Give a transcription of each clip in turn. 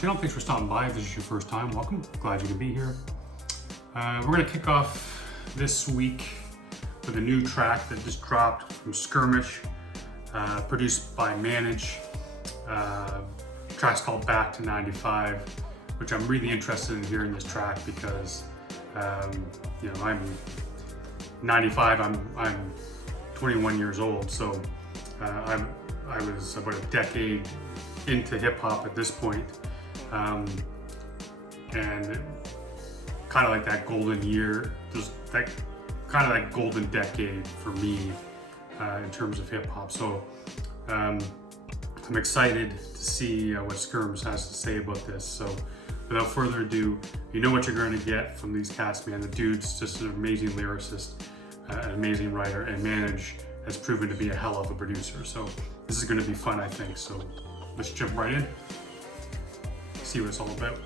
channel. Thanks for stopping by. If this is your first time, welcome. Glad you could be here. We're going to kick off this week with a new track that just dropped from Skirmish, produced by Manage. Track's called Back to 95, which I'm really interested in hearing this track because, I'm 95. I'm 21 years old, so I was about a decade into hip hop at this point, and kind of like that golden year, just that kind of that golden decade for me in terms of hip hop. So I'm excited to see what Skirmish has to say about this. So without further ado, you know what you're going to get from these cats, man. The dude's just an amazing lyricist, an amazing writer, and Manage has proven to be a hell of a producer. So this is going to be fun, I think. So let's jump right in, see what it's all about.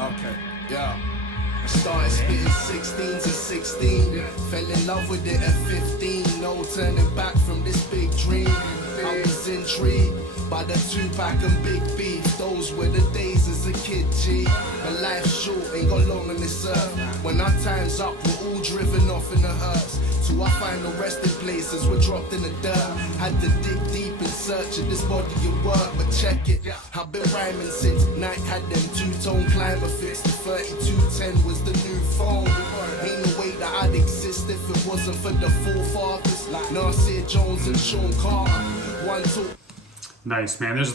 Okay, yeah. I started spitting 16 to 16. Fell in love with it at 15. No turning back from this big dream. I was intrigued by the Tupac and Big Beef. Those were the days as a kid, G. But life's short, ain't got long on this earth. When our time's up, we're all driven off in the hearse. To our final resting places, we're dropped in the dirt. Had to dig deep in search of this body of work, but check it. I've been rhyming since night had them two-tone climber fixed. The 3210 was the new phone. Ain't no way that I'd exist if it wasn't for the forefathers, like Nasir Jones and Sean Carter. One, two. Nice, man. There's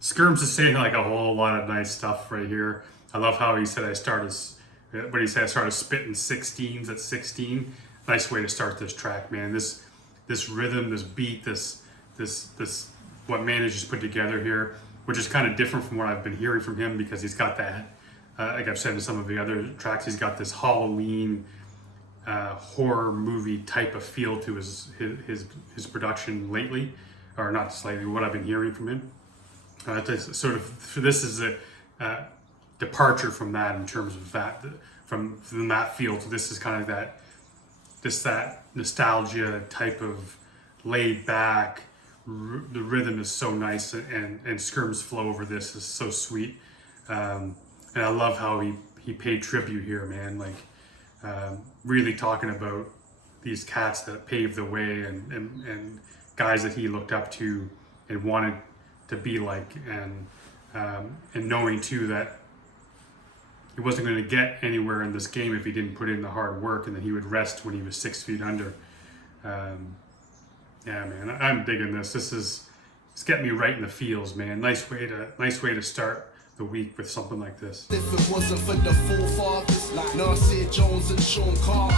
Skirms is saying like a whole lot of nice stuff right here. I love how he said I started spitting 16s at 16. Nice way to start this track, man. This rhythm, this beat, this what Manage has put together here, which is kind of different from what I've been hearing from him, because he's got that, like I've said in some of the other tracks, he's got this Halloween horror movie type of feel to his production lately, or not slightly, what I've been hearing from him. This is a departure from that in terms of that, from that feel to this is kind of that nostalgia type of laid back. The rhythm is so nice, and Skirm's flow over this is so sweet, and I love how he paid tribute here, man. Like really talking about these cats that paved the way, and guys that he looked up to and wanted to be like, and knowing too that he wasn't going to get anywhere in this game if he didn't put in the hard work, and that he would rest when he was 6 feet under. Yeah, man, I'm digging this. It's getting me right in the feels, man. Nice way to start the week with something like this. If it wasn't for the forefathers, like Nasir Jones and Sean Carter.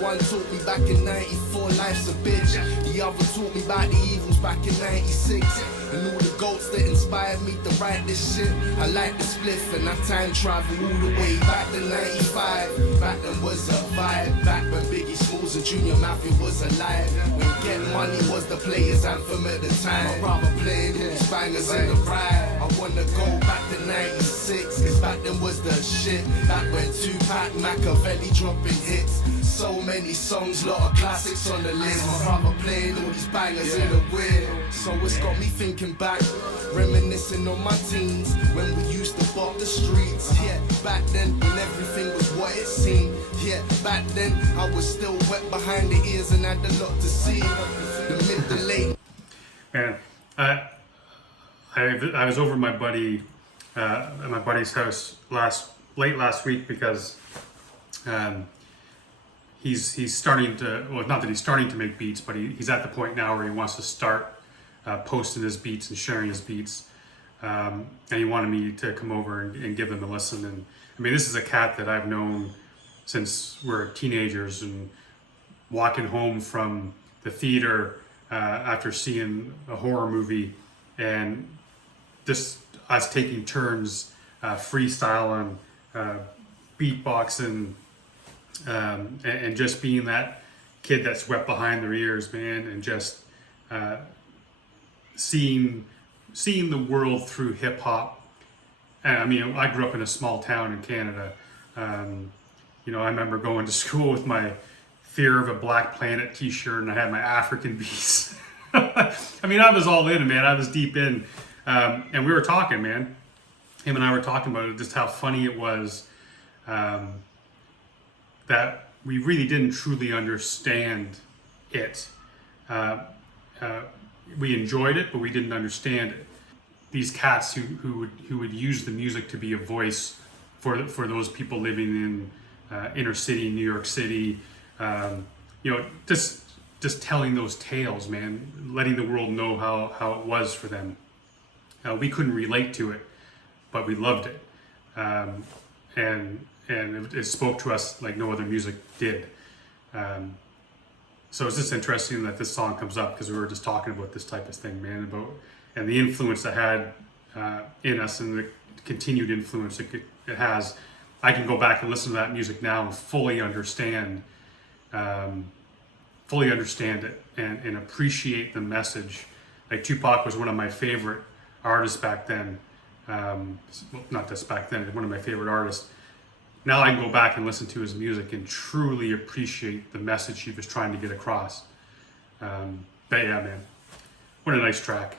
One taught me back in 94, life's a bitch. The other taught me about the evils back in 96. And all the goats that inspired me to write this shit. I like the spliff and I time travel all the way back to 95. Back then was a vibe. Back when Biggie Smalls and Junior Mafia was alive. When Get Money was the players' anthem at the time. My brother played these bangers in the ride. I wanna go back to 96, cause back then was the shit. Back when Tupac, Machiavelli dropping hits. So many songs, lot of classics on the list. My brother playing all these bangers in the whip. So it's got me thinking back, reminiscing on my teens, when we used to bop the streets. Yeah, back then when everything was what it seemed. Yeah, back then I was still wet behind the ears and had a lot to see. The mid to late. And I was over my buddy at my buddy's house late last week because he's starting to, well, not that he's starting to make beats, but he's at the point now where he wants to start posting his beats and sharing his beats, and he wanted me to come over and give him a listen. And I mean, this is a cat that I've known since we're teenagers, and walking home from the theater after seeing a horror movie and just us taking turns freestyling, beatboxing, and just being that kid that's wet behind their ears, man, and just seeing the world through hip hop. And I mean, I grew up in a small town in Canada. You know, I remember going to school with my Fear of a Black Planet t-shirt, and I had my African beats. I mean, I was all in, man. I was deep in. And we were talking, man. Him and I were talking about it, just how funny it was that we really didn't truly understand it. We enjoyed it, but we didn't understand it. These cats who would use the music to be a voice for those people living in inner city New York City, you know, just telling those tales, man, letting the world know how it was for them. We couldn't relate to it, but we loved it, and it spoke to us like no other music did. So it's just interesting that this song comes up because we were just talking about this type of thing, man, about and the influence it had in us and the continued influence it has. I can go back and listen to that music now and fully understand it and appreciate the message. Like Tupac was one of my favorite artists back then. Well, not just back then, one of my favorite artists. Now I can go back and listen to his music and truly appreciate the message he was trying to get across. But yeah, man, what a nice track.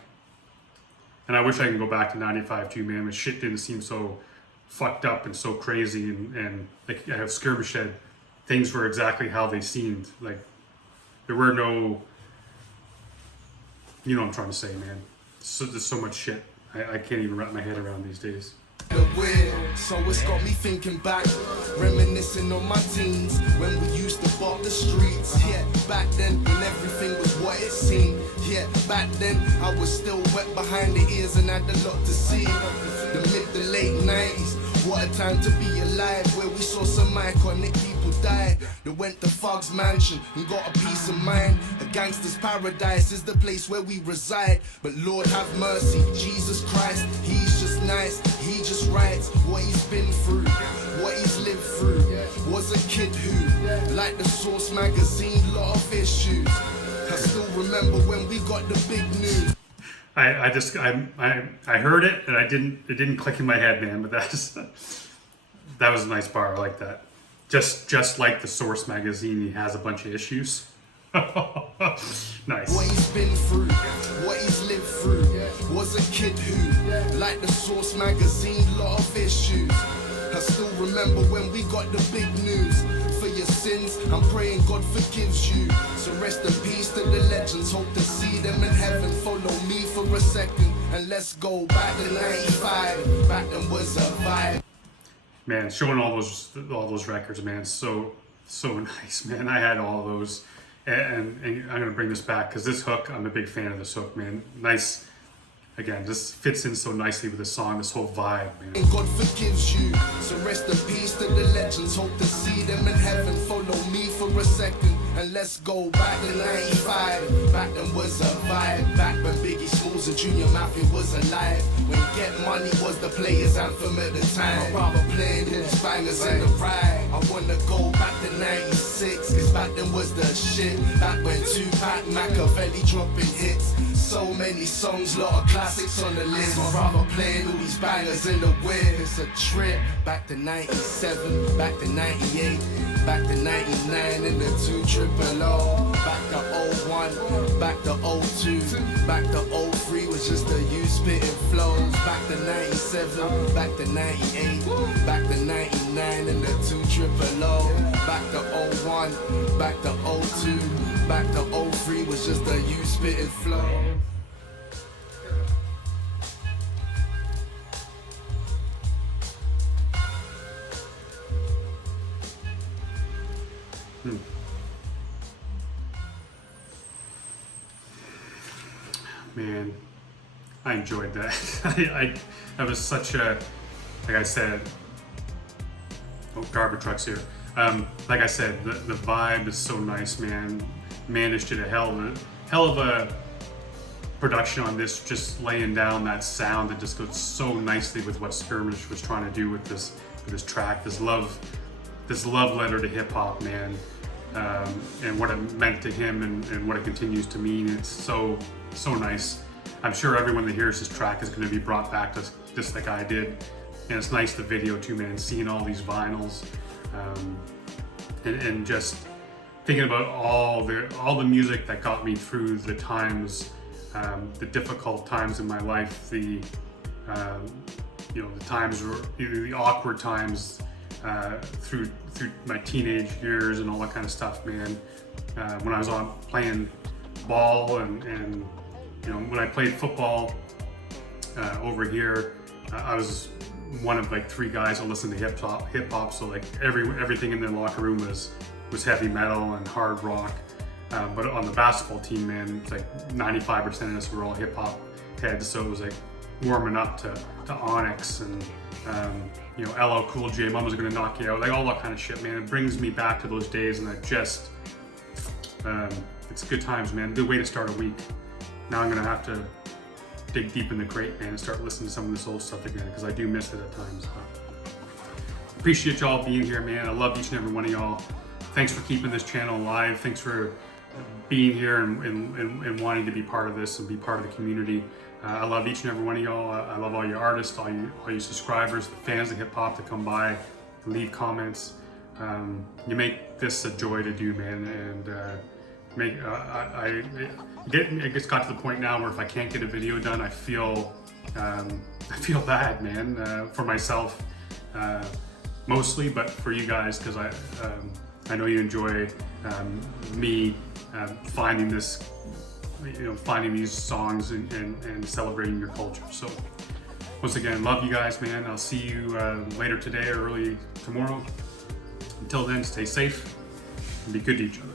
And I wish I can go back to 95 too, man. But shit didn't seem so fucked up and so crazy. And like I have Skirmish said, things were exactly how they seemed. Like there were no, you know what I'm trying to say, man. So, there's so much shit. I can't even wrap my head around these days. So it's got me thinking back, reminiscing on my teens when we used to bop the streets. Yeah, back then when everything was what it seemed. Yeah, back then I was still wet behind the ears and had a lot to see. The mid to late 90s, what a time to be alive, where we saw some iconic people die. They went to Fog's mansion and got a peace of mind. A gangster's paradise is the place where we reside. But Lord have mercy, Jesus Christ, he's just nice. He just writes what he's been through, what he's lived through. Was a kid who, like the Source magazine, lot of issues. I still remember when we got the big news. I heard it and it didn't click in my head, man. But that was a nice bar. I like that. Just like the Source magazine, he has a bunch of issues. Nice. What he's been through, what he's lived through. Was a kid who, like the Source magazine, lot of issues. I still remember when we got the big news. For your sins, I'm praying God forgives you. So rest in peace to the legends. Hope to see them in heaven. Follow me for a second and let's go back to 95. Back then was a vibe. Man, showing all those records, man, so nice, man. I had all those, and I'm gonna bring this back because this hook, I'm a big fan of this hook, man. Nice. Again, this fits in so nicely with the song, this whole vibe, man. God forgives you, so rest in peace to the legends. Hope to see them in heaven. Follow me for a second and let's go back to 95. Back then was a vibe. Back when Biggie Smalls and Junior Mafia was alive. When Get Money was the players' anthem at the time. I'd rather playing hits, bangers in the ride. I wanna go back to 96, cause back then was the shit. Back when Tupac, Machiavelli dropping hits. So many songs, lot of classics on the list. I'd rather playing all these bangers in the wind. It's a trip. Back to 97, back to 98, back to 99 in the 2 triple O. Back to 01, back to 02, back to 03 was just the you spitting flows. Back to 97, back to 98, back to 99 in the 2 triple O. Back to 01, back to 02, back to 03 was just the you spitting flow. Man, I enjoyed that. That was such a, like I said, oh, garbage trucks here. Like I said, the vibe is so nice, man. Managed did a hell of production on this, just laying down that sound that just goes so nicely with what Skirmish was trying to do with this track, this love letter to hip hop, man, and what it meant to him and what it continues to mean. It's so nice. I'm sure everyone that hears this track is going to be brought back to just like I did. And it's nice, the video too, man, seeing all these vinyls, and just thinking about all the music that got me through the times, the difficult times in my life, the times, the awkward times, through my teenage years and all that kind of stuff, man. When I was playing ball and when I played football over here, I was one of like 3 guys that listened to hip hop. So like everything in the locker room was heavy metal and hard rock. But on the basketball team, man, it's like 95% of us were all hip hop heads. So it was like warming up to Onyx and LL Cool J, Mama's Gonna Knock You Out, like all that kind of shit, man. It brings me back to those days, and I just it's good times, man. Good way to start a week. Now I'm gonna have to dig deep in the crate, man, and start listening to some of this old stuff again, because I do miss it at times. Appreciate y'all being here, man. I love each and every one of y'all. Thanks for keeping this channel alive. Thanks for being here and wanting to be part of this and be part of the community. I love each and every one of y'all. I love all your artists, all you subscribers, the fans of hip hop that come by, leave comments. You make this a joy to do, man, and it just got to the point now where if I can't get a video done, I feel bad, man, for myself mostly, but for you guys, because I know you enjoy me finding this, finding these songs and celebrating your culture. So once again, love you guys, man. I'll see you later today or early tomorrow. Until then, stay safe and be good to each other.